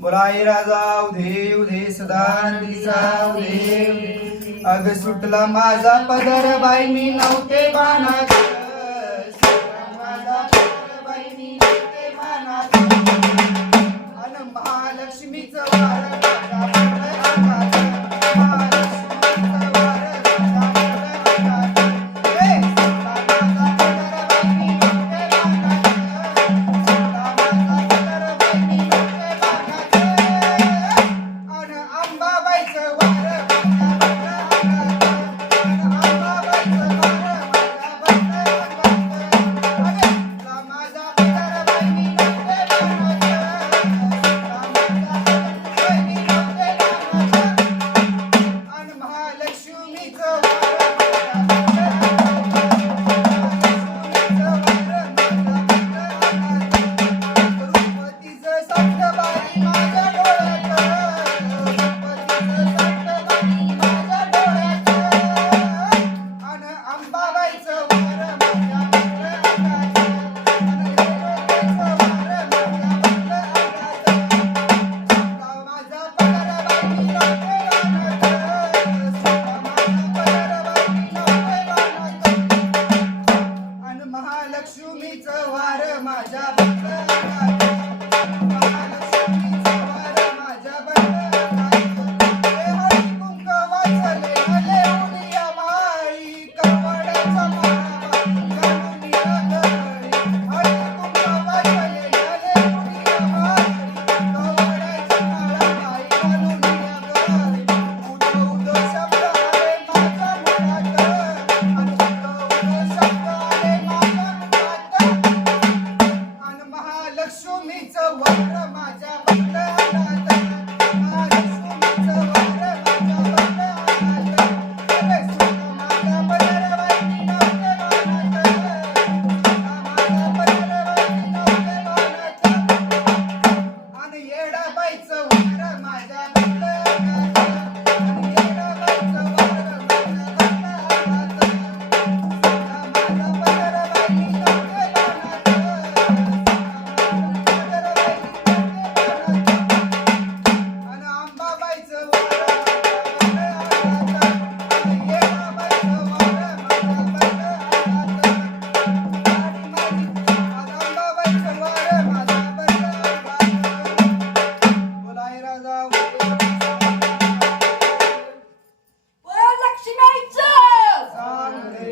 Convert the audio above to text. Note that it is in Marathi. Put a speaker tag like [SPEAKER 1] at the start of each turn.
[SPEAKER 1] बोलाय राजा उधे दे सदा नदीचा उधे अग सुटला माझा पदर बाई मी नव्हते बाणात महालक्ष्मीचं वार माझ्या माझा बांगडा माझ्या बांगडा